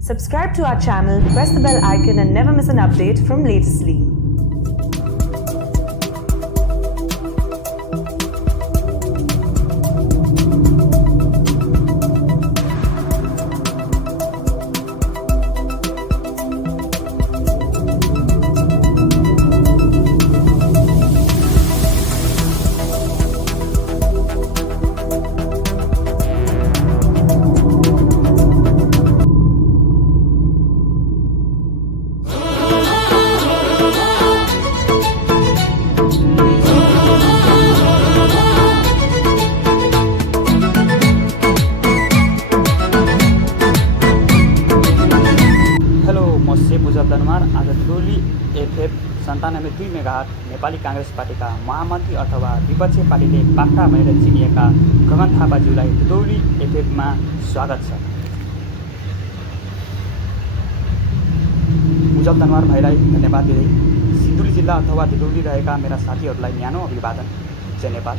Subscribe to our channel, press the bell icon and never miss an update from Latestly. आज दुली FF 97.2 megahertz Nepali Congress पार्टीका महामन्त्री अथवा विपक्षी पार्टीले बाख्रा भनेर चिनिएका गगन थापाज्यूलाई दुली एफएफमा स्वागत छ। उजब दनवार भाइलाई धन्यवाद दिँदै सिन्धुली जिल्ला अथवा दिदौली रहेका मेरा साथीहरूलाई न्यानो अभिवादन। जय नेपाल।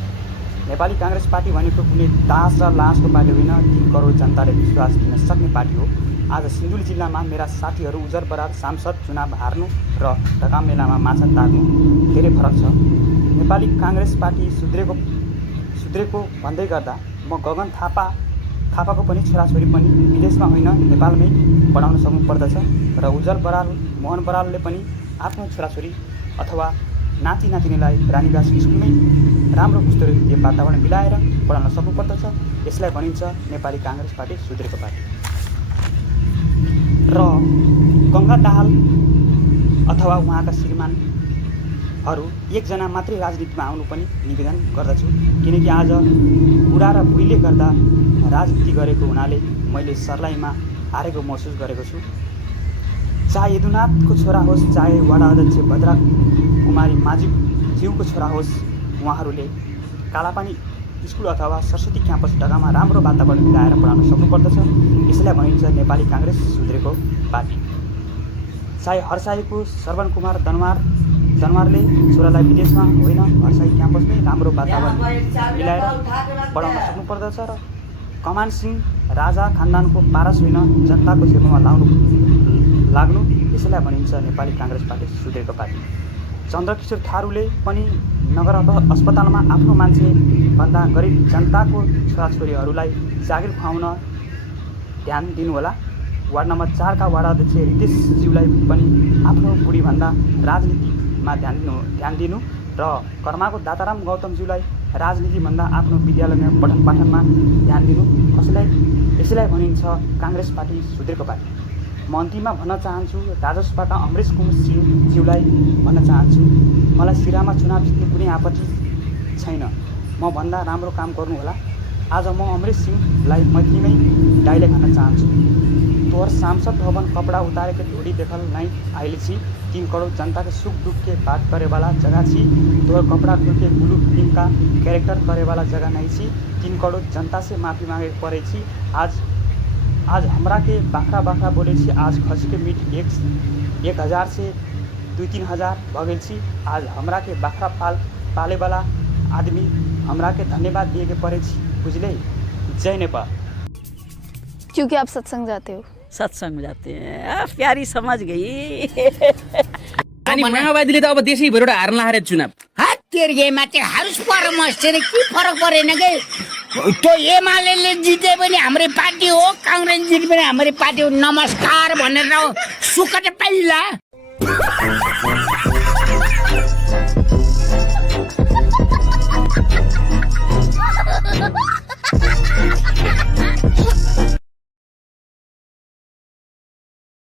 नेपाली कांग्रेस पार्टी भनेको कुनै दास र लासको पार्टी होइन, 3 करोड जनताले विश्वास दिन सक्ने पार्टी हो। आज सिन्धुली जिल्लामा मेरा साथीहरू उज्जर बरार सांसद चुनाव हार्नु र ढकाम मेलामा माछा तार्नु धेरै फरक छ। नेपाली कांग्रेस पार्टी सुध्रेको भन्दै गर्दा म गगन थापाको पनि छोराछोरी पनि विदेशमा होइन नेपालमै पढाउन सक्नुपर्दछ र उज्जर बराल मोहन बरालले पनि आफ्नो छोराछोरी अथवा नाति नातिनीलाई रानीदास स्कुलमै राम्रो पुस्तकीय वातावरण मिलाएर पढाउन सक्नुपर्दछ। यसलाई भनिन्छ नेपाली कांग्रेस पार्टी सुध्रेको पार्टी। र गंगा दाहाल अथवा उहाँका श्रीमानहरू एकजना मात्रै राजनीतिमा आउनु पनि निवेदन गर्दछु, किनकि आज बुढा र बुढीले गर्दा राजनीति गरेको हुनाले मैले सर्लाहीमा हारेको महसुस गरेको छु। चाहे यदुनाथको छोरा होस्, चाहे वडा अध्यक्ष भद्रा कुमारी माझीज्यूको छोरा होस्, उहाँहरूले कालापानी स्कुल अथवा सरस्वती क्याम्पस ढकामा राम्रो वातावरण मिलाएर पढाउन सक्नुपर्दछ। यसलाई भनिन्छ नेपाली कांग्रेस सुध्रेको पार्टी। चाहे हर्साईको श्रवण कुमार दनवारले छोरालाई विदेशमा होइन हर्साई क्याम्पसमै राम्रो वातावरण मिलाएर पढाउन सक्नुपर्दछ र कमान सिंह राजा खानदानको पारस होइन जनताको सेवामा लाग्नु, यसलाई भनिन्छ नेपाली कांग्रेस पार्टी सुध्रेको पार्टी। चन्द्रकिशोर थारूले पनि नगर अस्पतालमा आफ्नो मान्छे भन्दा गरिब जनताको छोराछोरीहरूलाई जागिर खुवाउन ध्यान दिनुहोला। वार्ड नम्बर 4 का वार्ड अध्यक्ष रितेशज्यूलाई पनि आफ्नो बुढीभन्दा राजनीतिमा ध्यान दिनु र कर्माको दाताराम गौतमज्यूलाई राजनीतिभन्दा आफ्नो विद्यालयमा पठन पाठनमा ध्यान दिनु, यसलाई भनिन्छ कांग्रेस पार्टी सुध्रेको पार्टी। म अन्तिममा भन्न चाहन्छु, राजसभाका अमरेश कुमार सिंहज्यूलाई भन्न चाहन्छु, मलाई सिरामा चुनाव जित्नु कुनै आपत्ति छैन, म भन्दा राम्रो काम गर्नुहोला। आज म अमरेश सिंहलाई मैत्रीमै डाइलेक्ट भन्न चाहन्छु। तोहर सांसद भवन कपड़ा उतारे के ढोड़ी देखल नहीं आइल छी, 3 करोड़ जनता के सुख दुख के बात करे वाला जगह छी। तोहर कपड़ा खोल के ब्लू फिल्म का कैरेक्टर करे वाला जगह नहीं छी। 3 करोड़ जनता से माफी मांगे पड़े छी। आज हमरा के बाखरा बोले छी। आज खसी के मीट 1,000 से 2-3 हज़ार भगल छी। आज हमरा के बाखरा पाले वाला आदमी हमरा के धन्यवाद दिए के पड़े छी, बुझले। जय नेपाल। क्योंकि आप सत्संग जाते हो। सत्संग जाते हैं, प्यारी समझ गई। अनि माओवादीले त अब देशै भरिबाट हार्न हारे चुनाव। हात तेरे माथि हाउस परमस्टर के फरक परेन के। तो एमाले जिते पनि हाम्रो पार्टी हो, कांग्रेस जिते पनि हाम्रो पार्टी हो। नमस्कार भनेर सुकट पहिला